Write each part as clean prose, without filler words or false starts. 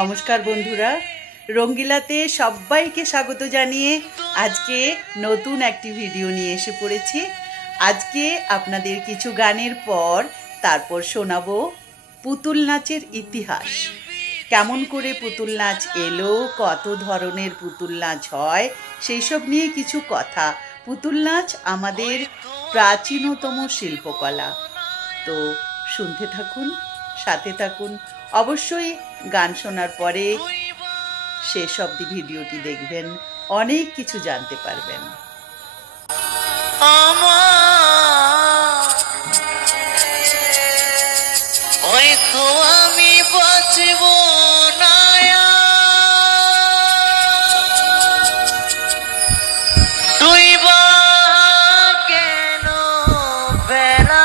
নমস্কার বন্ধুরা, রঙ্গিলাতে সবাইকে স্বাগত জানিয়ে আজকে নতুন একটি ভিডিও নিয়ে এসে পড়েছি। আজকে আপনাদের কিছু গানের পর তারপর শোনাবো পুতুল নাচের ইতিহাস। কেমন করে পুতুল নাচ এলো, কত ধরনের পুতুল নাচ হয়, সেই সব নিয়ে কিছু কথা। পুতুল নাচ আমাদের প্রাচীনতম শিল্পকলা। তো শুনতে থাকুন, সাথে থাকুন। অবশ্যই গান শোনার পরে শেষ অবধি ভিডিওটি দেখবেন, অনেক কিছু জানতে পারবেন। হয়তো আমি বাঁচব না, তুই বা কেন বেলা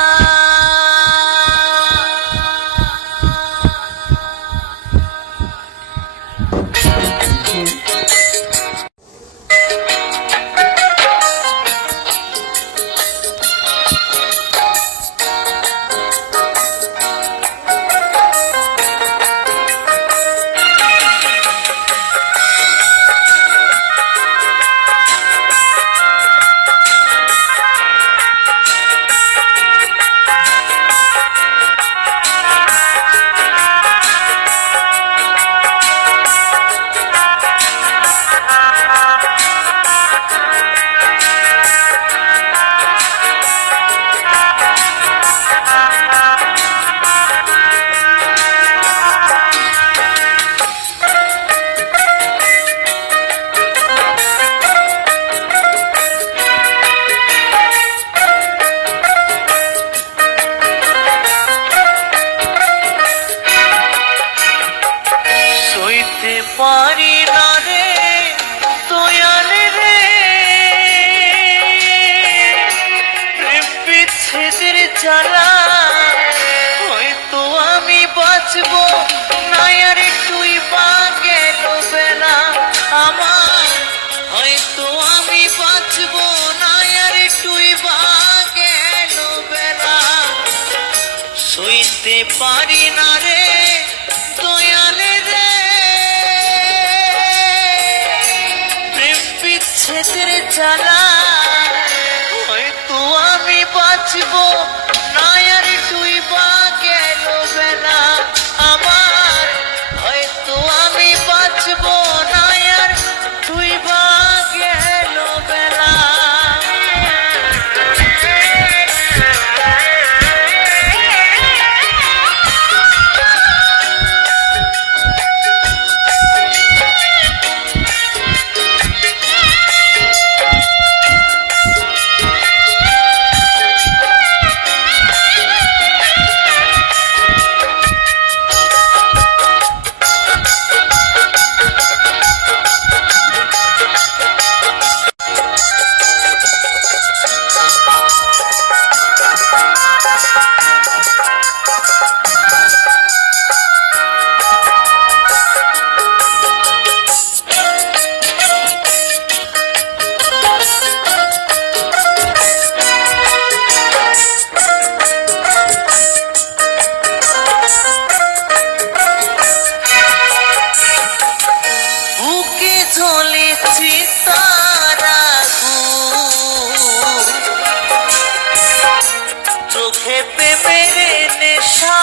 সইতে পারি না রে দয়াল রে, প্রেম বিচ্ছেদের জ্বালা। হয়তো আমি বাঁচব না আর তুই বা গেল বেলা আমার। হয়তো আমি বাঁচব না আর তুই বা গেল বেলা। সইতে পারি না রে দয়াল রে, প্রেম বিচ্ছেদের জ্বালা। হয়তো আমি বাঁচব না আর তুই বা গেল বেলা আমার। হয়তো আমি বাঁচব না আর তুই বা গেল বেলা। বুকে জ্বলেছে তার আগুন, চোখে প্রেমের নেশা।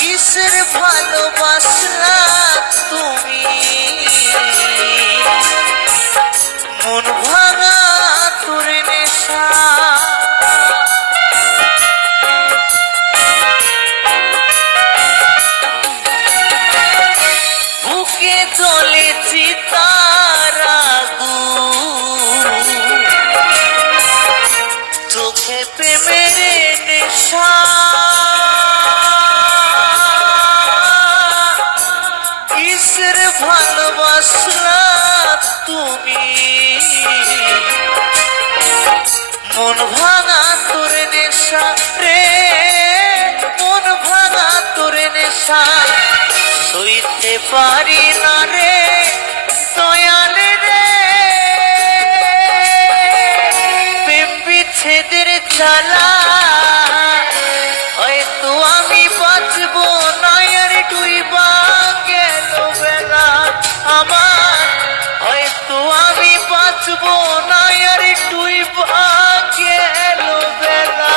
কিসের ভালোবাসলা তুমি, মন ভাঙা তোর নেশা। বুকে জ্বলেছি তার আগুন, চোখে প্রেমের নেশা। কিসের ভালোবাসলা তুমি, মন ভাঙা তোর নেশা রে, মন ভাঙা তোর নেশা। সইতে পারি না রে দয়াল রে, প্রেম বিচ্ছেদের জ্বালা। বাঁচবো না আর একটুই গেল বেলা।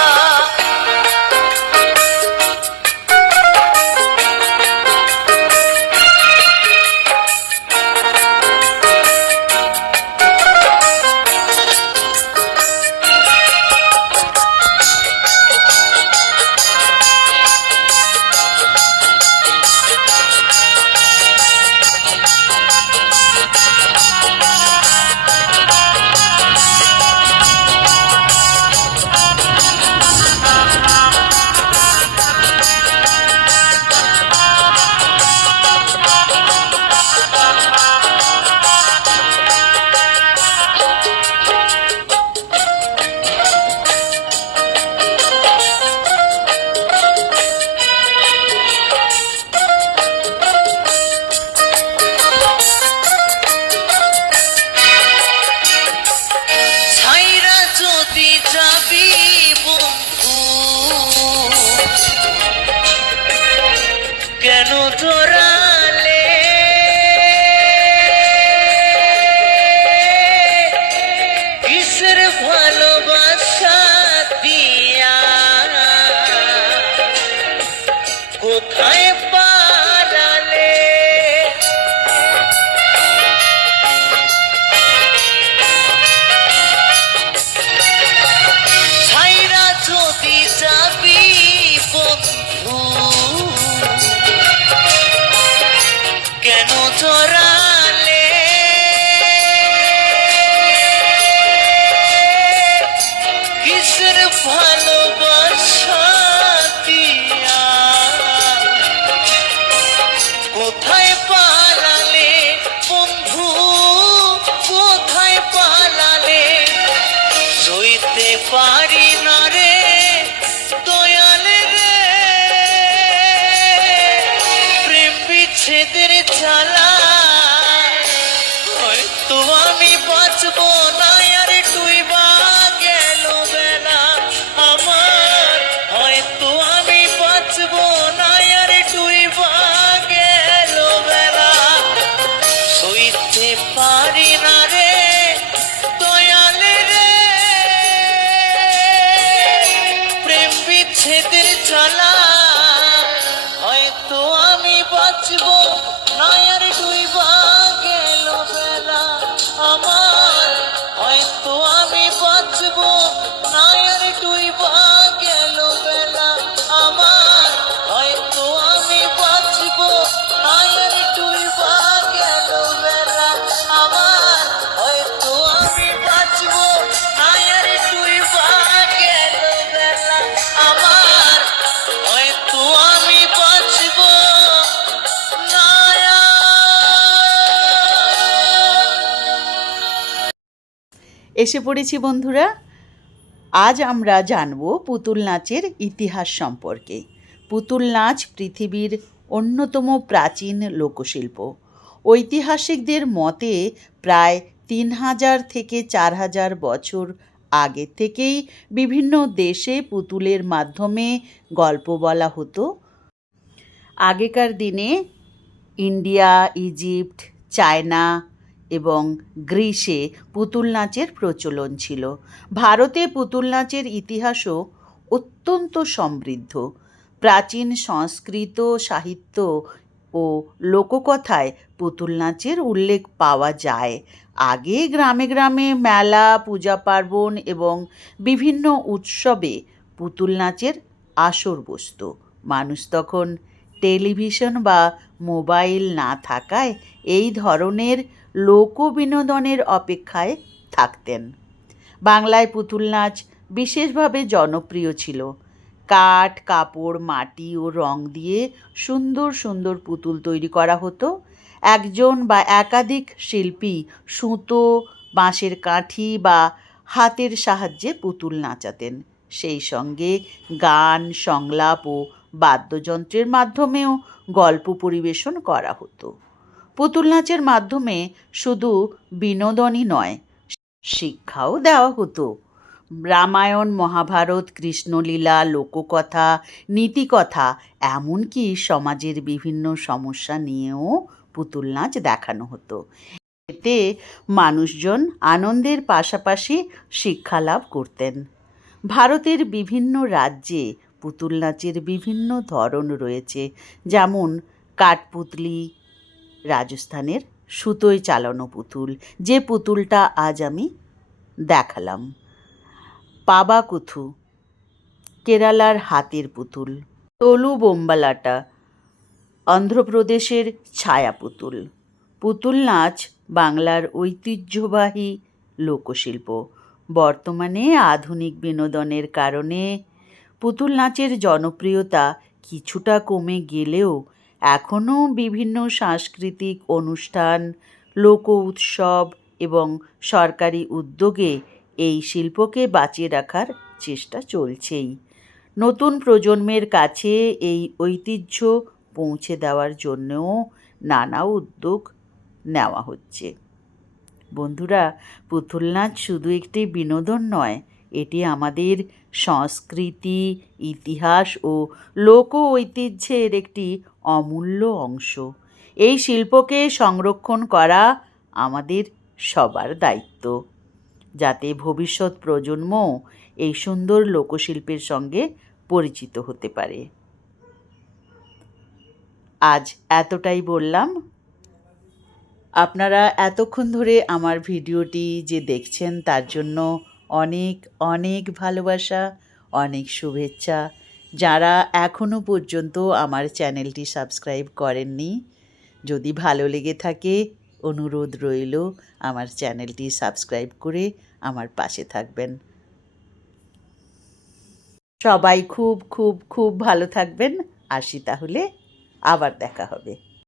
ছাইরা যদি যাবি বন্ধু, কেন জোরালে কিসের ভালোবাসা দিয়া, কোথায় পালালে। ছাইরা যদি যাবি বন্ধু, কেন জড়ালে কিসের ভালোবাসা দিয়া, কোথায় পালালে বন্ধু, কোথায় পালালে। সইতে পারি না রে দয়াল রে প্রেম বিচ্ছেদের জ্বালা। হয়তো আমি বাঁচবো না আর ডুইবা গেল বেলা আমার, হয়তো আমি বাঁচবো না আর ডুইবা গেল বেলা। সইতে পারি না রে দয়াল রে প্রেম বিচ্ছেদের জ্বালা। হয়তো আমি বাঁচবো না আর ডুইবা গেল বেলা আমার, হয়তো আমি বাঁচবো না আর ডুইবা গেল বেলা আমার, হয়তো আমি বাঁচবো না আর ডুইবা গেল বেলা আমার, হয়তো আমি বাঁচবো না আর ডুইবা গেল বেলা আমার, হয়তো আমি বাঁচবো না আর। এসে পড়েছি বন্ধুরা। আজ আমরা জানব পুতুল নাচের ইতিহাস সম্পর্কে। পুতুল নাচ পৃথিবীর অন্যতম প্রাচীন লোকশিল্প। ঐতিহাসিকদের মতে প্রায় 3000 থেকে 4000 বছর আগে থেকেই বিভিন্ন দেশে পুতুলের মাধ্যমে গল্প বলা হতো। আগেকার দিনে ইন্ডিয়া, ইজিপ্ট, চায়না এবং গ্রিসে পুতুল নাচের প্রচলন ছিল। ভারতে পুতুল নাচের ইতিহাসও অত্যন্ত সমৃদ্ধ। প্রাচীন সংস্কৃত সাহিত্য ও লোককথায় পুতুল নাচের উল্লেখ পাওয়া যায়। আগে গ্রামে গ্রামে মেলা, পূজা পার্বণ এবং বিভিন্ন উৎসবে পুতুল নাচের আসর বসত। মানুষ তখন টেলিভিশন বা মোবাইল না থাকায় এই ধরনের লোকবিনোদনের অপেক্ষায় থাকতেন। বাংলায় পুতুল নাচ বিশেষভাবে জনপ্রিয় ছিল। কাঠ, কাপড়, মাটি ও রং দিয়ে সুন্দর সুন্দর পুতুল তৈরি করা হতো। একজন বা একাধিক শিল্পী সুতো, বাঁশের কাঠি বা হাতের সাহায্যে পুতুল নাচাতেন। সেই সঙ্গে গান, সংলাপ ও বাদ্যযন্ত্রের মাধ্যমেও গল্প পরিবেশন করা হতো। পুতুল নাচের মাধ্যমে শুধু বিনোদনই নয়, শিক্ষাও দেওয়া হতো। রামায়ণ, মহাভারত, কৃষ্ণলীলা, লোককথা, নীতিকথা, এমনকি সমাজের বিভিন্ন সমস্যা নিয়েও পুতুল নাচ দেখানো হতো। এতে মানুষজন আনন্দের পাশাপাশি শিক্ষা লাভ করতেন। ভারতের বিভিন্ন রাজ্যে পুতুল নাচের বিভিন্ন ধরন রয়েছে, যেমন কাঠপুতলি, রাজস্থানের সুতোয় চালানো পুতুল, যে পুতুলটা আজ আমি দেখালাম, পাবাকুথু কেরালার হাতের পুতুল, তোলু বোম্বালাটা অন্ধ্রপ্রদেশের ছায়া পুতুল। পুতুল নাচ বাংলার ঐতিহ্যবাহী লোকশিল্প। বর্তমানে আধুনিক বিনোদনের কারণে পুতুল নাচের জনপ্রিয়তা কিছুটা কমে গেলেও এখনও বিভিন্ন সাংস্কৃতিক অনুষ্ঠান, লোক উৎসব এবং সরকারি উদ্যোগে এই শিল্পকে বাঁচিয়ে রাখার চেষ্টা চলছেই। নতুন প্রজন্মের কাছে এই ঐতিহ্য পৌঁছে দেওয়ার জন্যও নানা উদ্যোগ নেওয়া হচ্ছে। বন্ধুরা, পুতুল নাচ শুধু একটি বিনোদন নয়, এটি আমাদের সংস্কৃতি, ইতিহাস ও লোক ঐতিহ্যের একটি অমূল্য অংশ। এই শিল্পকে সংরক্ষণ করা আমাদের সবার দায়িত্ব, যাতে ভবিষ্যৎ প্রজন্ম এই সুন্দর লোকশিল্পের সঙ্গে পরিচিত হতে পারে। আজ এতটাই বললাম। আপনারা এতক্ষণ ধরে আমার ভিডিওটি যে দেখছেন তার জন্য অনেক অনেক ভালোবাসা, অনেক শুভেচ্ছা। যারা এখনও পর্যন্ত আমার চ্যানেলটি সাবস্ক্রাইব করেননি, যদি ভালো লেগে থাকে অনুরোধ রইল আমার চ্যানেলটি সাবস্ক্রাইব করে আমার পাশে থাকবেন। সবাই খুব খুব খুব ভালো থাকবেন। আসি তাহলে, আবার দেখা হবে।